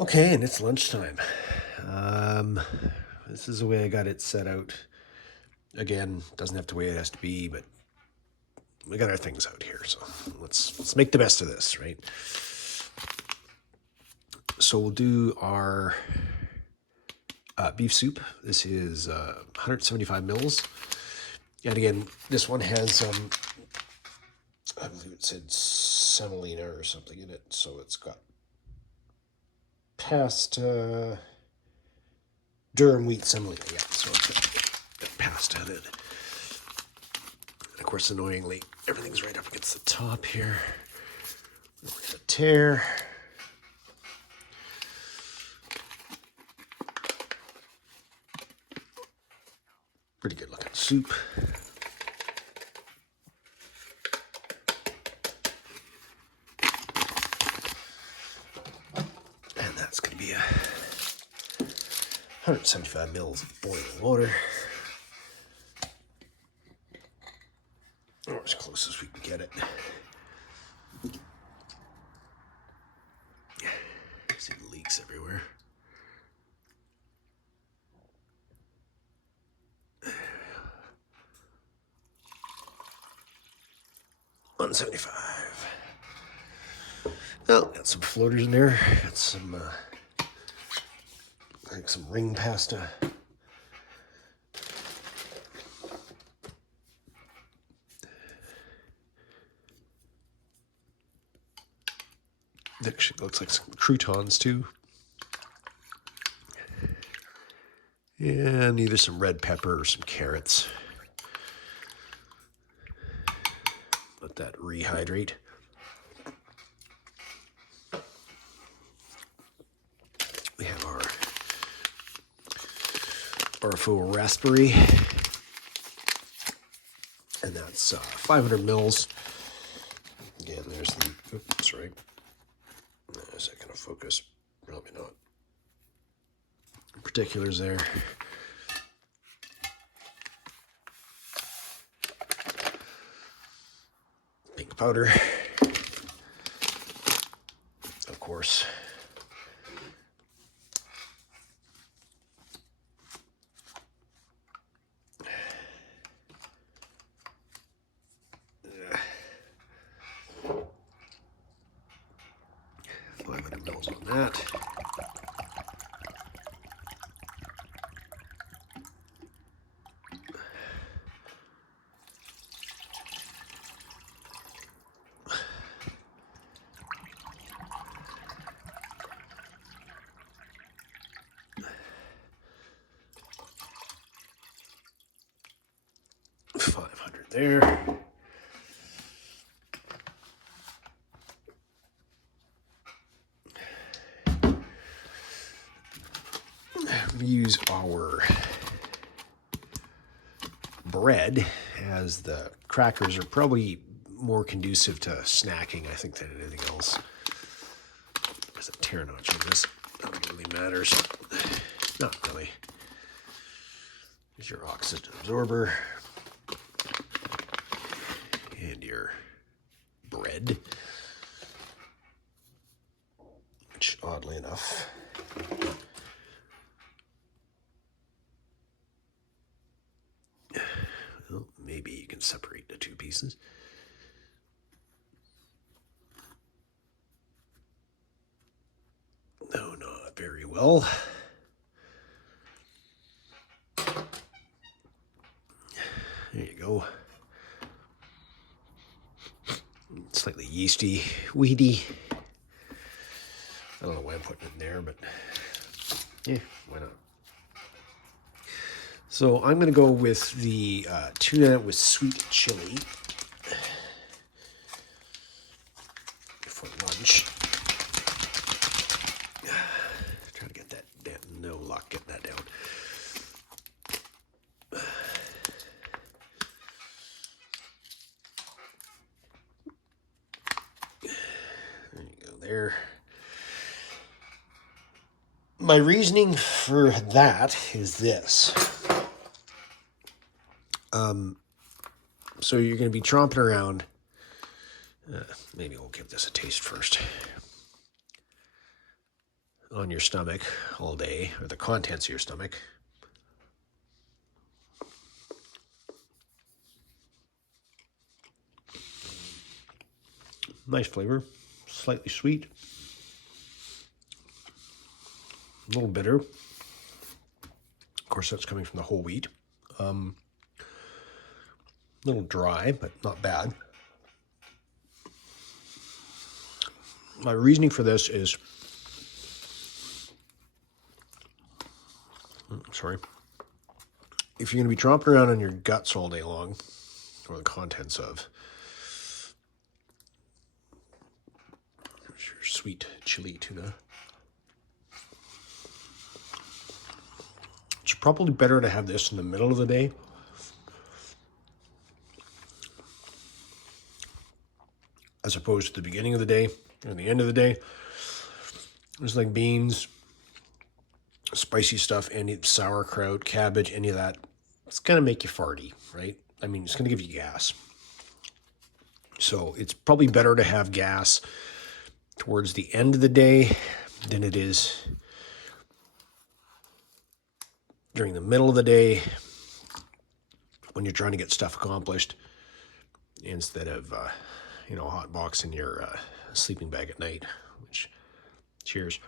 Okay, and it's lunchtime. This is the way I got it set out. Again, doesn't have to the way it has to be, but we got our things out here, so let's make the best of this, right? So we'll do our beef soup. This is 175 mils, and again, this one has I believe it said semolina or something in it, so it's got pasta, durum wheat semolina. Yeah, so it's got pasta in it. And of course, annoyingly, everything's right up against the top here. With a tear. Pretty good looking soup. And that's going to be 175 mils of boiling water. Or as close as we can get it. See the leaks everywhere. $175. Oh, got some floaters in there. Got some, I think some ring pasta. Actually, looks like some croutons too. And either some red pepper or some carrots. Let that rehydrate. We have our full raspberry, and that's 500 mils. Again, there's the, oops, right. Is that going to focus? Probably not. Particulars there. Pink powder, of course. $500 on that. $500 there. Use our bread, as the crackers are probably more conducive to snacking, I think, than anything else. There's a tear notch on this. That really matters. Not really. Here's your oxygen absorber. And your bread. Which, oddly enough, well, maybe you can separate the two pieces. No, not very well. There you go. Slightly yeasty, weedy. I don't know why I'm putting it in there, but yeah, why not? So I'm going to go with the tuna with sweet chili for lunch. Trying to get that down. No luck getting that down. There you go there. My reasoning for that is this. So you're going to be tromping around. Maybe we'll give this a taste first. on your stomach all day, or the contents of your stomach. Nice flavor, slightly sweet, a little bitter. Of course, that's coming from the whole wheat. A little dry, but not bad. My reasoning for this is, if you're going to be tromping around on your guts all day long, or the contents of, here's your sweet chili tuna. It's probably better to have this in the middle of the day. As opposed to the beginning of the day or the end of the day. There's like beans, spicy stuff, any sauerkraut, cabbage, any of that. It's going to make you farty, right? I mean, it's going to give you gas. So it's probably better to have gas towards the end of the day than it is during the middle of the day when you're trying to get stuff accomplished, instead of hot box in your sleeping bag at night. Which, cheers.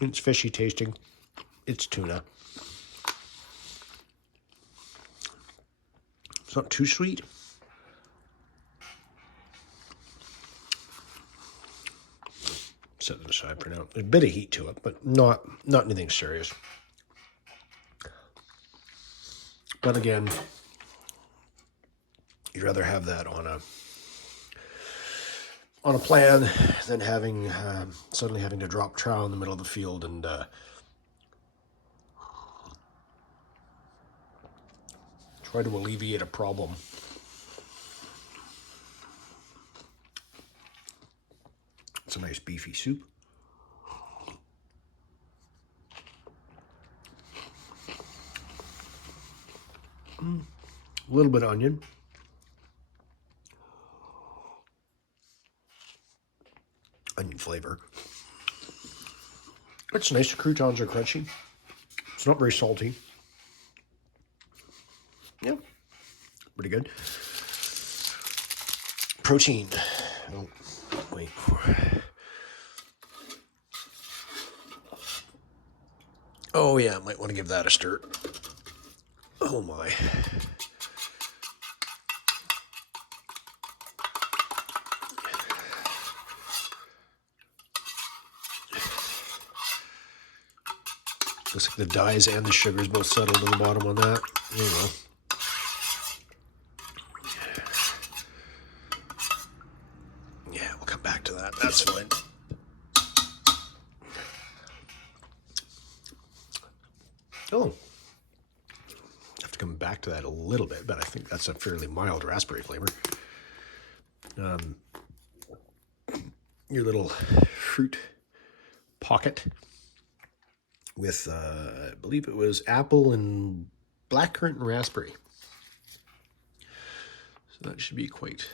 It's fishy tasting. It's tuna. It's not too sweet. Set it aside for now. There's a bit of heat to it, but not anything serious. But again, you'd rather have that on a plan than having suddenly having to drop trow in the middle of the field and try to alleviate a problem. It's a nice beefy soup. A little bit of onion. Onion flavor. It's nice. The croutons are crunchy. It's not very salty. Yeah, pretty good. Protein. Oh, wait. Oh yeah, I might want to give that a stir. Oh my. Looks like the dyes and the sugars both settled in the bottom on that. There you go. Yeah, we'll come back to that. That's fine. Oh. I have to come back to that a little bit, but I think that's a fairly mild raspberry flavor. Your little fruit pocket with, I believe it was apple and blackcurrant and raspberry. So that should be quite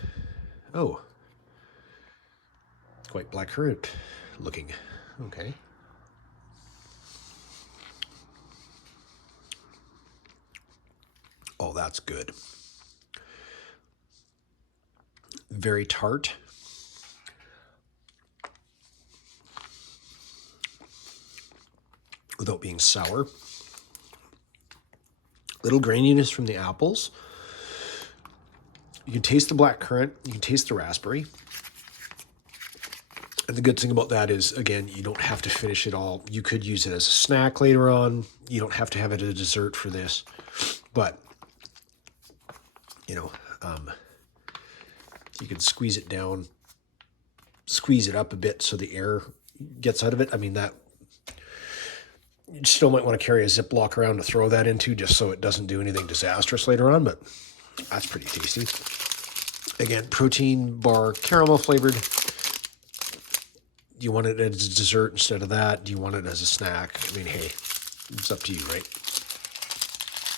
blackcurrant looking. Okay. Oh, that's good. Very tart. Without being sour. Little graininess from the apples. You can taste the blackcurrant. You can taste the raspberry. And the good thing about that is, again, you don't have to finish it all. You could use it as a snack later on. You don't have to have it as a dessert for this. But, you can squeeze it down, squeeze it up a bit so the air gets out of it. I mean, that you still might want to carry a Ziploc around to throw that into just so it doesn't do anything disastrous later on, but that's pretty tasty. Again, protein bar, caramel flavored. Do you want it as a dessert instead of that? Do you want it as a snack? I mean, hey, it's up to you, right?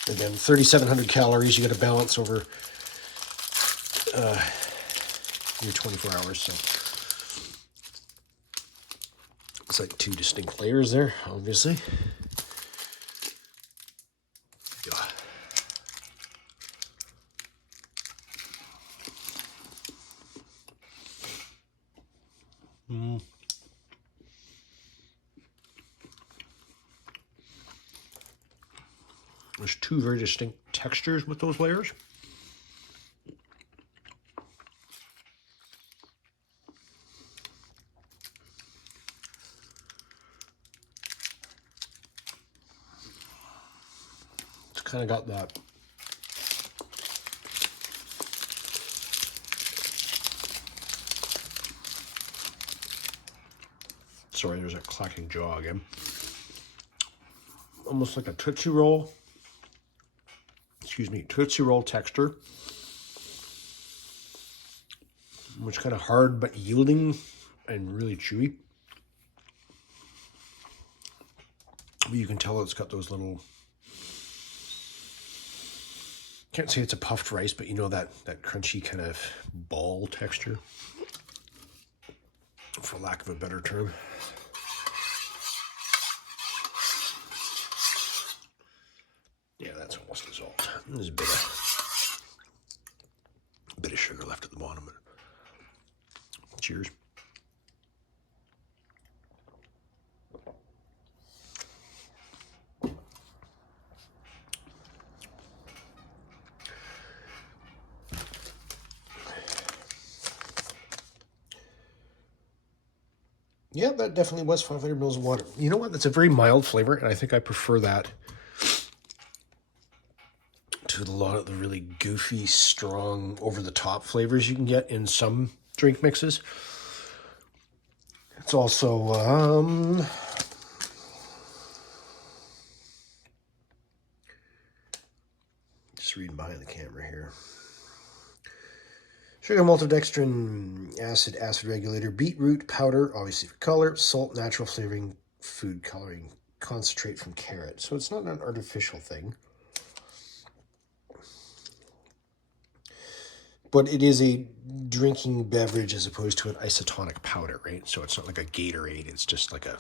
Again, 3,700 calories. You got to balance over your 24 hours. So it's like 2 distinct layers there, obviously. Yeah. There's 2 very distinct textures with those layers. It's kind of got that sorry, there's a clacking jaw again. Almost like a Tootsie Roll. Excuse me, Tootsie Roll texture. Which kind of hard but yielding and really chewy. But you can tell it's got those little, can't say it's a puffed rice, but you know that crunchy kind of ball texture, for lack of a better term. Yeah, that's almost dissolved. There's a bit of sugar left at the bottom. Cheers. Yeah, that definitely was 500 mils of water. You know what? That's a very mild flavor, and I think I prefer that to a lot of the really goofy, strong, over-the-top flavors you can get in some drink mixes. It's also, just reading behind the camera here. Sugar, maltodextrin, acid regulator, beetroot powder, obviously for color, salt, natural flavoring, food coloring, concentrate from carrot. So it's not an artificial thing. But it is a drinking beverage as opposed to an isotonic powder, right? So it's not like a Gatorade. It's just like a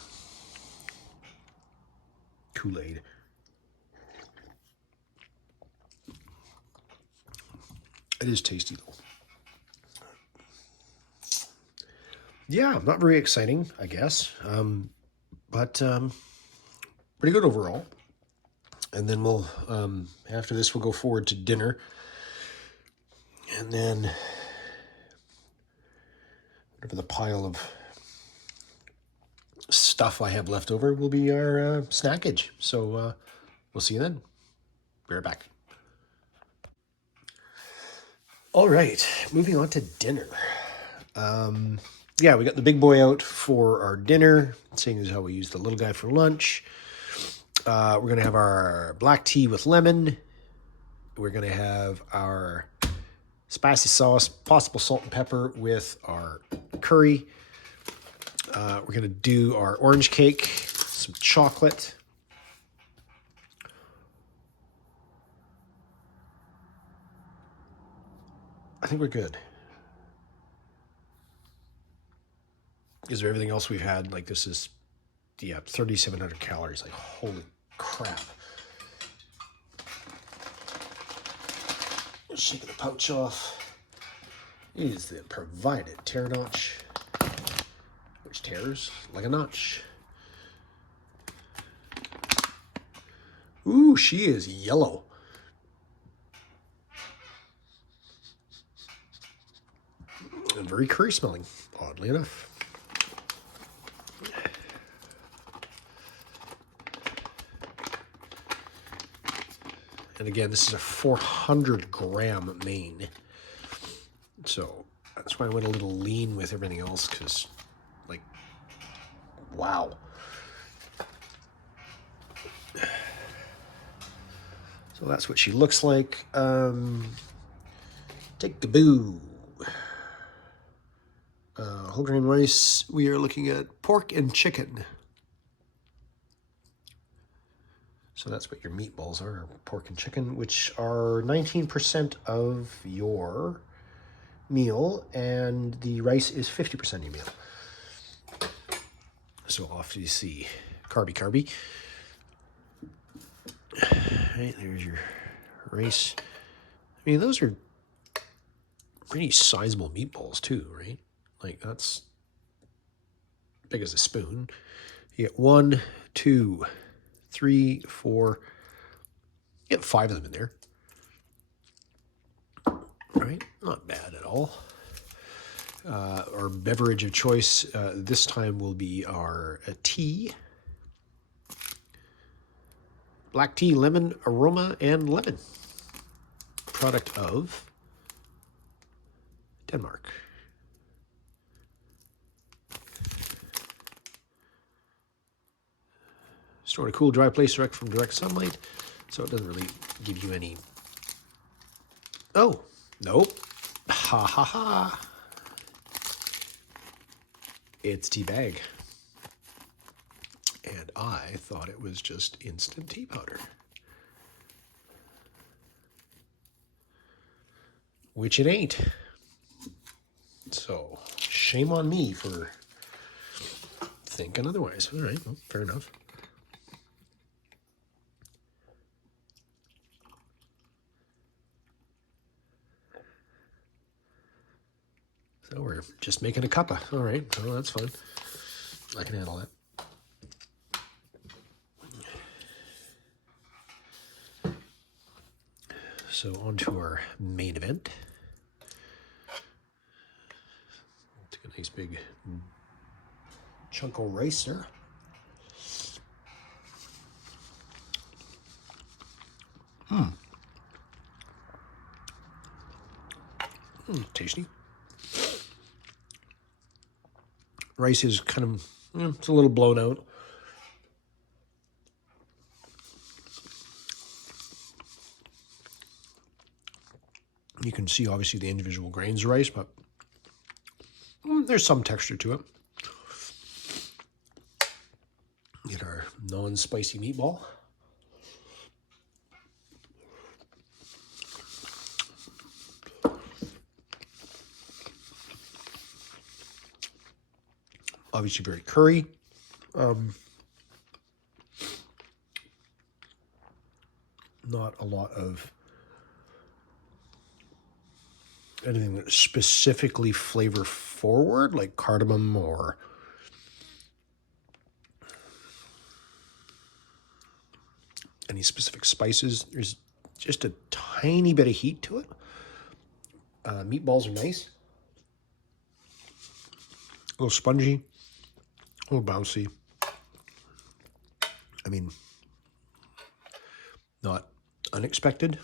Kool-Aid. It is tasty, though. Yeah, not very exciting, I guess. But pretty good overall. And then we'll, after this, we'll go forward to dinner. And then whatever the pile of stuff I have left over will be our snackage. So we'll see you then. Be right back. All right, moving on to dinner. Yeah, we got the big boy out for our dinner, seeing as how we used the little guy for lunch. We're going to have our black tea with lemon. We're going to have our spicy sauce, possible salt and pepper with our curry. We're going to do our orange cake, some chocolate. I think we're good. Is there everything else we've had? Like this is, yeah, 3,700 calories. Like, holy crap. Shaking the pouch off. It is the provided tear notch, which tears like a notch. Ooh, she is yellow. And very curry smelling, oddly enough. And again, this is a 400 gram main. So that's why I went a little lean with everything else, because, like, wow. So that's what she looks like. Take the boo. Whole grain rice, we are looking at pork and chicken. So that's what your meatballs are, pork and chicken, which are 19% of your meal, and the rice is 50% e meal. So off you see carby. Right, there's your rice. I mean, those are pretty sizable meatballs too, right? Like that's big as a spoon. You get 1, 2, 3, 4. You get 5 of them in there. Right, not bad at all. Our beverage of choice this time will be our tea. Black tea, lemon, aroma, and lemon. Product of Denmark. Stored in a cool, dry place direct from direct sunlight, so it doesn't really give you any... Oh, nope. Ha ha ha. It's tea bag. And I thought it was just instant tea powder. Which it ain't. So, shame on me for thinking otherwise. All right, well, fair enough. So we're just making a cuppa. All right, well, that's fine. I can handle that. So on to our main event. Take a nice big chunk of rice there. Tasty. Rice is kind of, it's a little blown out. You can see obviously the individual grains of rice, but there's some texture to it. Get our non-spicy meatball. Obviously very curry. Not a lot of anything that's specifically flavor forward, like cardamom or any specific spices. There's just a tiny bit of heat to it. Meatballs are nice. A little spongy, a little bouncy. I mean, not unexpected.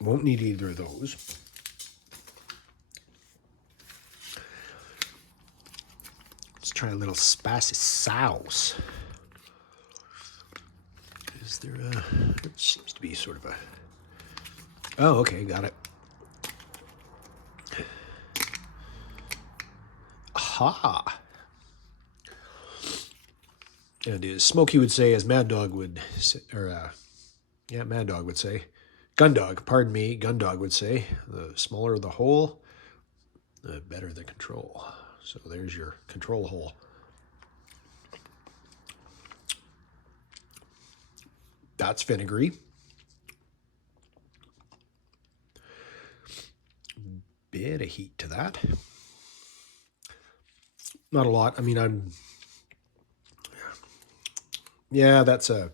Won't need either of those. Let's try a little spicy sauce. Is there a... It seems to be sort of a... Oh, okay, got it. Aha! And as Smokey would say, as Mad Dog would say, Mad Dog would say, Gundog, pardon me, Gundog would say, the smaller the hole, the better the control. So there's your control hole. That's vinegary. Bit of heat to that. Not a lot. I mean, yeah, that's a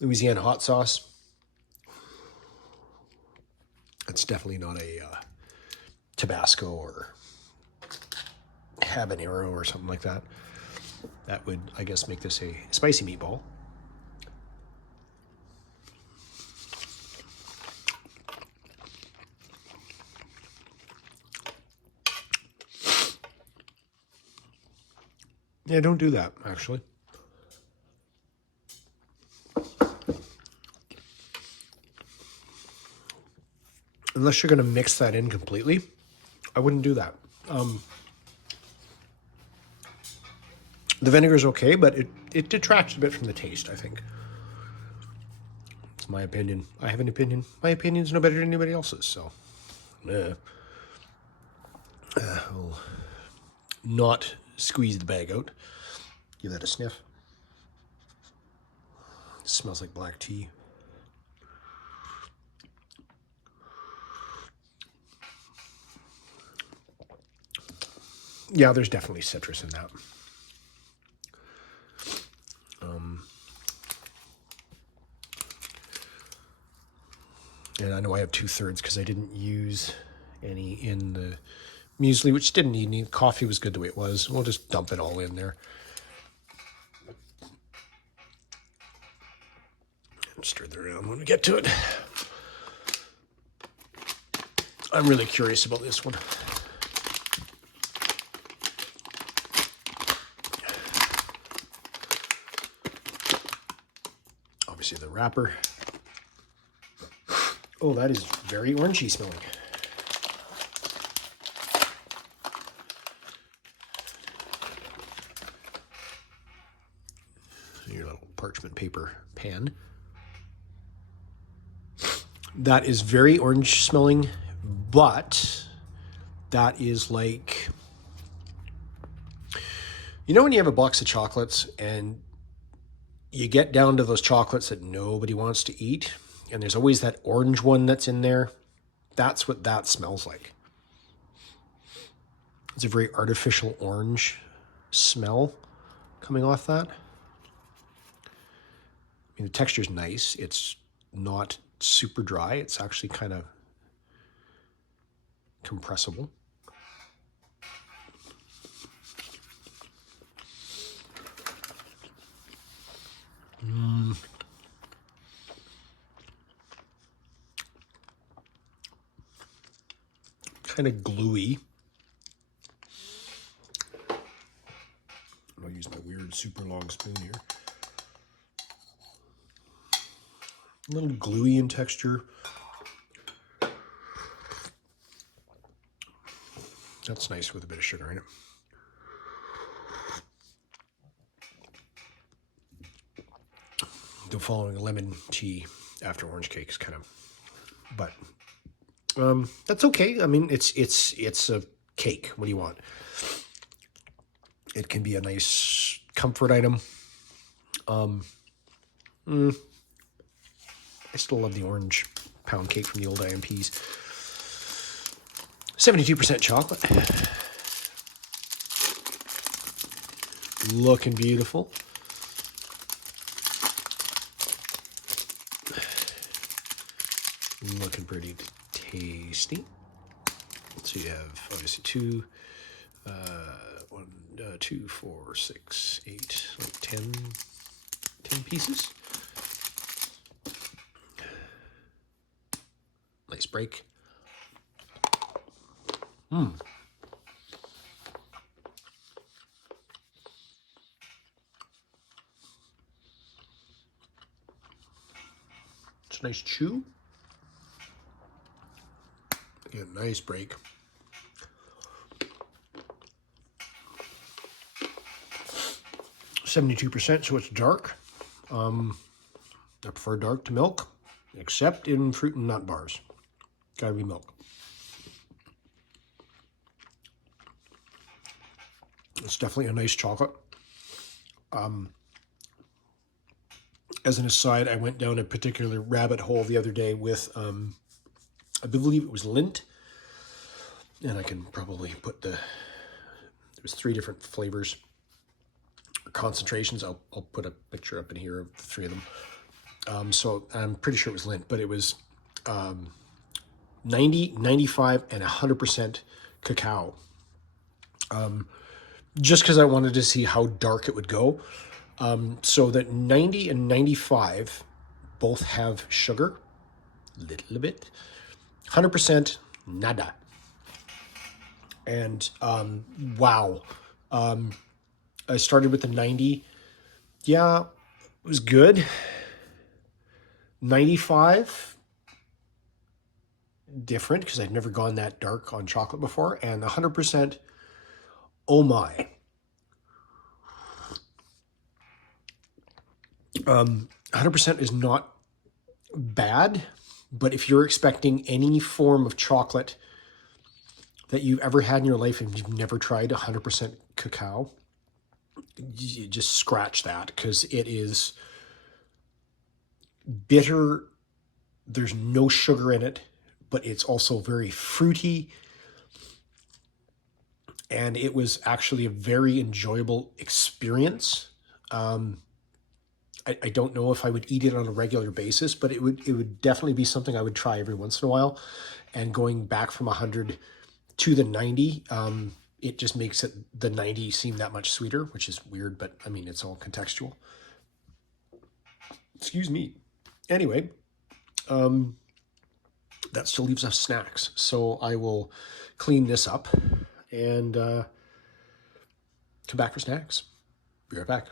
Louisiana hot sauce. It's definitely not a Tabasco or habanero or something like that. That would, I guess, make this a spicy meatball. Yeah, don't do that, actually. Unless you're going to mix that in completely, I wouldn't do that. The vinegar is okay, but it detracts a bit from the taste, I think. It's my opinion. I have an opinion. My opinion's no better than anybody else's, so. I'll not squeeze the bag out. Give that a sniff. It smells like black tea. Yeah, there's definitely citrus in that. And I know I have 2/3 because I didn't use any in the muesli, which didn't need any. Coffee was good the way it was. We'll just dump it all in there. And stir that around when we get to it. I'm really curious about this one. Obviously the wrapper. Oh, that is very orangey smelling. Your little parchment paper pan. That is very orange smelling, but that is like, you know when you have a box of chocolates and you get down to those chocolates that nobody wants to eat, and there's always that orange one that's in there? That's what that smells like. It's a very artificial orange smell coming off that. I mean, the texture's nice. It's not super dry. It's actually kind of compressible. Kind of gluey. I'll use my weird super long spoon here. A little gluey in texture. That's nice with a bit of sugar in it. The following lemon tea after orange cake is kind of, but that's okay. I mean, it's a cake. What do you want? It can be a nice comfort item. I still love the orange pound cake from the old IMPs. 72% chocolate. Looking beautiful. Looking pretty tasty. So you have obviously 2, 4, 6, 8, like 10 pieces. Nice break. It's a nice chew. Again, nice break. %, so it's dark. I prefer dark to milk, except in fruit and nut bars. Gotta be milk. It's definitely a nice chocolate. As an aside, I went down a particular rabbit hole the other day with, I believe it was Lindt. And I can probably put there was 3 different flavors or concentrations. I'll put a picture up in here of the 3 of them. So I'm pretty sure it was Lindt, but it was 90, 95, and 100% cacao. Just because I wanted to see how dark it would go. So that 90 and 95 both have sugar, little bit. 100% nada. And wow. I started with the 90. Yeah, it was good. 95, different because I've never gone that dark on chocolate before. And 100%, oh my. 100% is not bad, but if you're expecting any form of chocolate that you've ever had in your life and you've never tried 100% cacao, you just scratch that, because it is bitter. There's no sugar in it, but it's also very fruity. And it was actually a very enjoyable experience. I don't know if I would eat it on a regular basis, but it would definitely be something I would try every once in a while. And going back from 100 to the 90, it just makes the 90 seem that much sweeter, which is weird, but I mean, it's all contextual. Excuse me. Anyway, that still leaves us snacks. So I will clean this up and come back for snacks. Be right back.